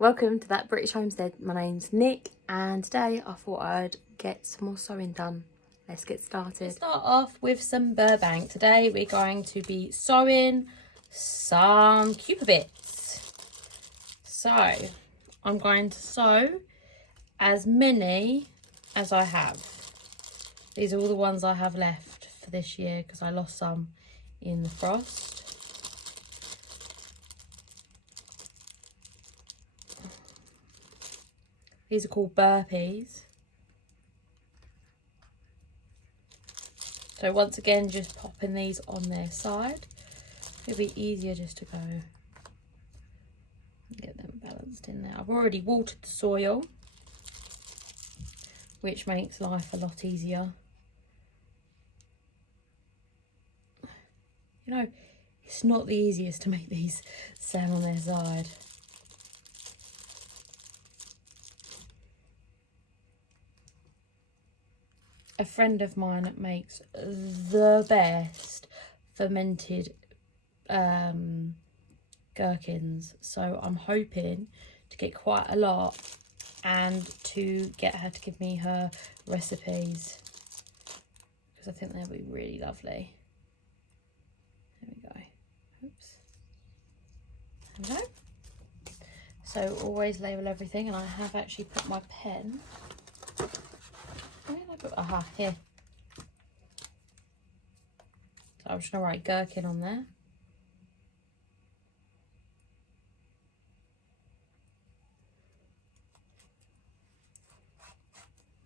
Welcome to That British Homestead. My name's Nick and today I thought I'd get some more sowing done. Let's get started. Let's start off with some Burbank. Today we're going to be sowing some cucurbits. So I'm going to sow as many as I have. These are all the ones I have left for this year because I lost some in the frost. These are called burpees. So once again, just popping these on their side. It'll be easier just to go get them balanced in there. I've already watered the soil, which makes life a lot easier. You know, it's not the easiest to make these stand on their side. A friend of mine makes the best fermented gherkins, so I'm hoping to get quite a lot and to get her to give me her recipes because I think they'll be really lovely. There we go. Oops. There we go. So always label everything, and I have actually put my pen. Where did I put? Aha, here. So I'm just going to write gherkin on there.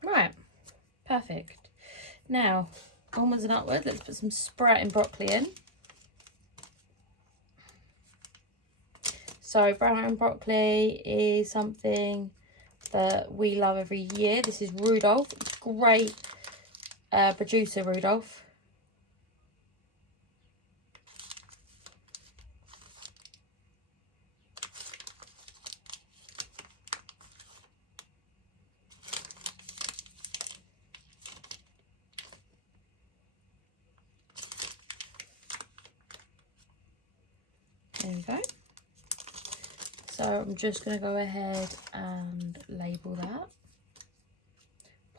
Right, perfect. Now, onwards and upwards, let's put some sprouting broccoli in. So sprouting broccoli is something that we love every year. This is Rudolph. Great producer, Rudolph. There we go. So I'm just going to go ahead and label that.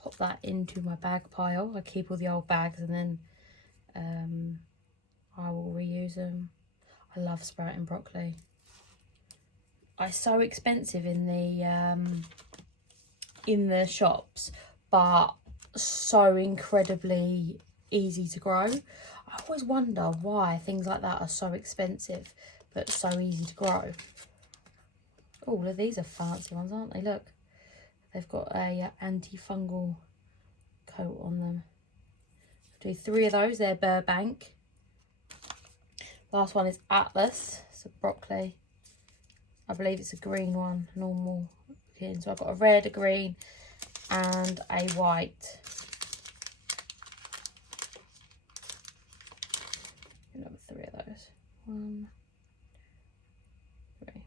Pop that into my bag pile. I keep all the old bags and then I will reuse them. I love sprouting broccoli. It's so expensive in the shops, but so incredibly easy to grow. I always wonder why things like that are so expensive but so easy to grow. Oh, look, these are fancy ones, aren't they? Look, they've got a antifungal coat on them. I'll do 3 of those. They're Burbank. Last one is Atlas. It's a broccoli. I believe it's a green one, normal looking. So I've got a red, a green, and a white. Another 3 of those. 1, 3.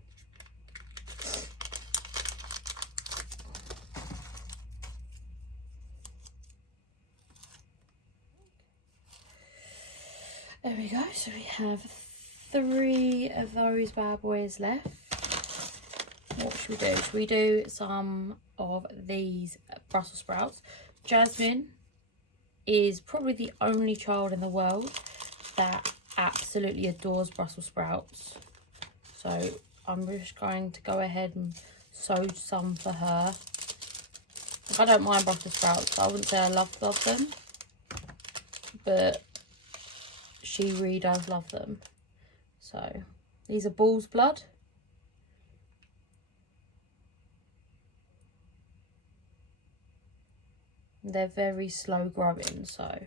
There we go. So we have 3 of those bad boys left. What should we do? Should we do some of these Brussels sprouts? Jasmine is probably the only child in the world that absolutely adores Brussels sprouts. So I'm just going to go ahead and sow some for her. I don't mind Brussels sprouts. I wouldn't say I love them, but she really does love them. So these are bull's blood. They're very slow growing, so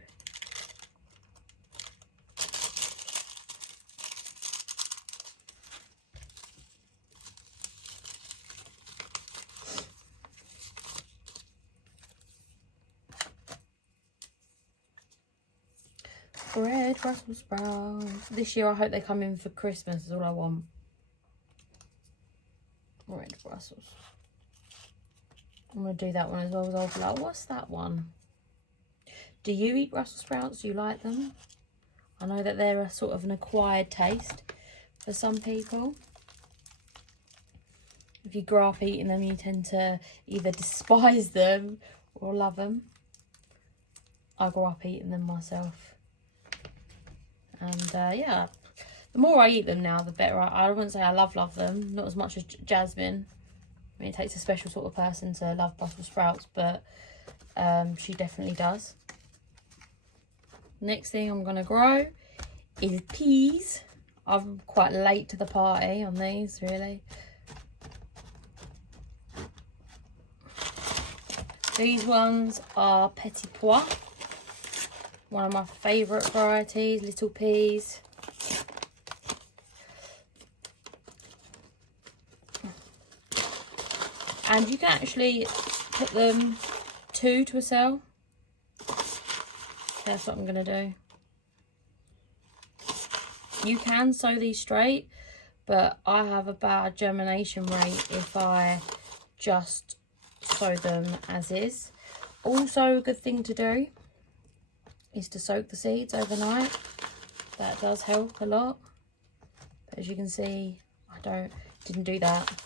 red Brussels sprouts. This year I hope they come in for Christmas is all I want. Red Brussels. I'm going to do that one as well as I'll be like, what's that one? Do you eat Brussels sprouts? Do you like them? I know that they're a sort of an acquired taste for some people. if you grow up eating them, you tend to either despise them or love them. I grew up eating them myself. And yeah, the more I eat them now, the better. I wouldn't say I love them, not as much as Jasmine. I mean, it takes a special sort of person to love Brussels sprouts, but she definitely does. Next thing I'm going to grow is peas. I'm quite late to the party on these, really. These ones are petit pois, one of my favourite varieties, little peas. And you can actually put them two to a cell. That's what I'm going to do. You can sow these straight, but I have a bad germination rate if I just sow them as is. Also, a good thing to do is to soak the seeds overnight. That does help a lot. But as you can see, I didn't do that.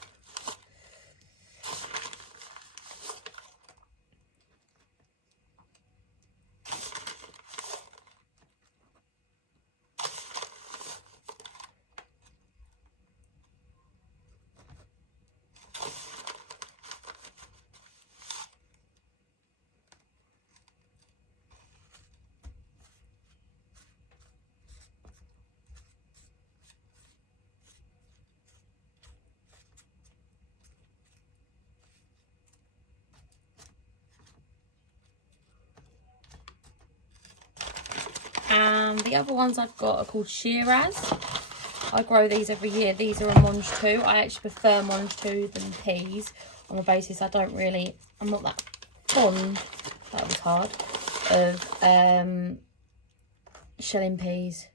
And the other ones I've got are called shiraz. I grow these every year. These are a mange too. I actually prefer mange too than peas on the basis I'm not that fond, that was hard, of shelling peas.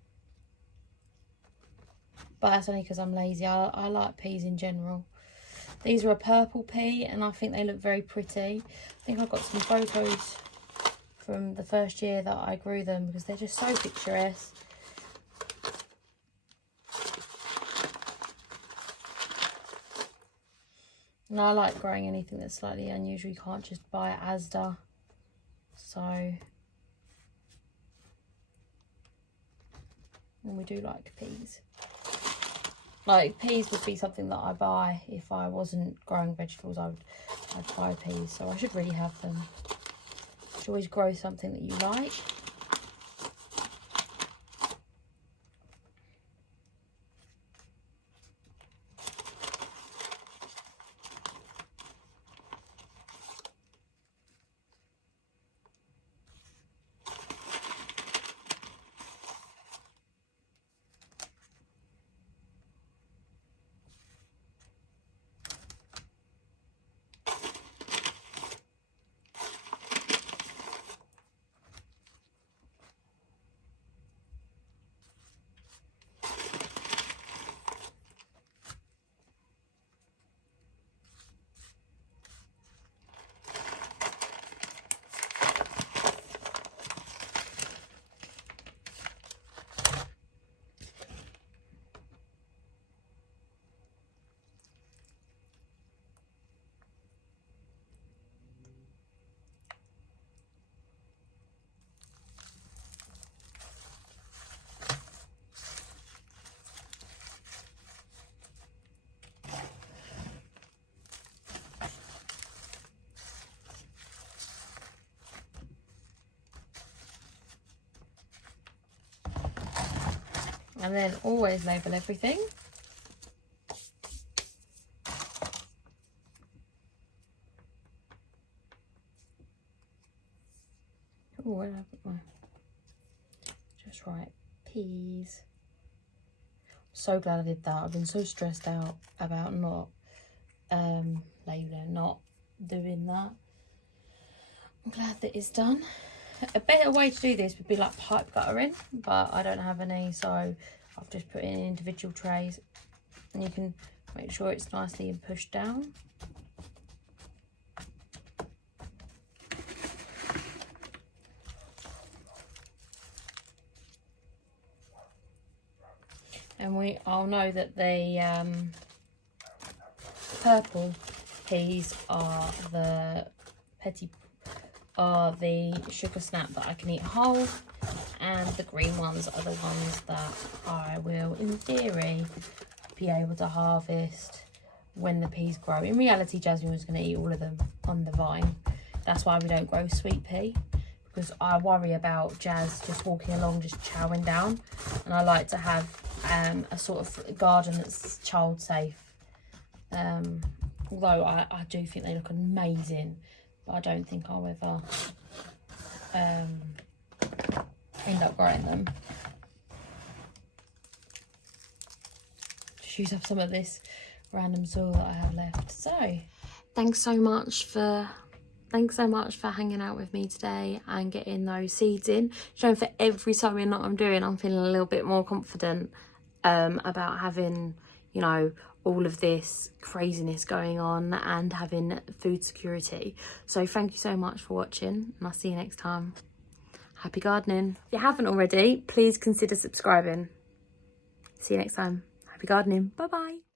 But that's only because I'm lazy. I like peas in general. These are a purple pea and I think they look very pretty. I think I've got some photos from the first year that I grew them because they're just so picturesque. And I like growing anything that's slightly unusual. You can't just buy it Asda. So, and we do like peas. Like, peas would be something that I buy if I wasn't growing vegetables. I'd buy peas, so I should really have them. You should always grow something that you like. And then always label everything. Oh, where did I put my... Just right, peas. So glad I did that. I've been so stressed out about not labeling, not doing that. I'm glad that it's done. A better way to do this would be like pipe guttering, but I don't have any, so I've just put it in individual trays, and you can make sure it's nicely pushed down. And I'll know that purple peas are the sugar snap that I can eat whole, and the green ones are the ones that I will, in theory, be able to harvest when the peas grow. In reality, Jasmine was going to eat all of them on the vine. That's why we don't grow sweet pea, because I worry about Jazz just walking along, just chowing down, and I like to have a sort of garden that's child safe. Although I do think they look amazing, but I don't think I'll ever end up growing them. Just use up some of this random soil that I have left. So thanks so much for hanging out with me today and getting those seeds in. For every sowing that I'm doing, I'm feeling a little bit more confident about having, you know, all of this craziness going on and having food security. So thank you so much for watching, and I'll see you next time. Happy gardening. If you haven't already, please consider subscribing. See you next time. Happy gardening. Bye bye.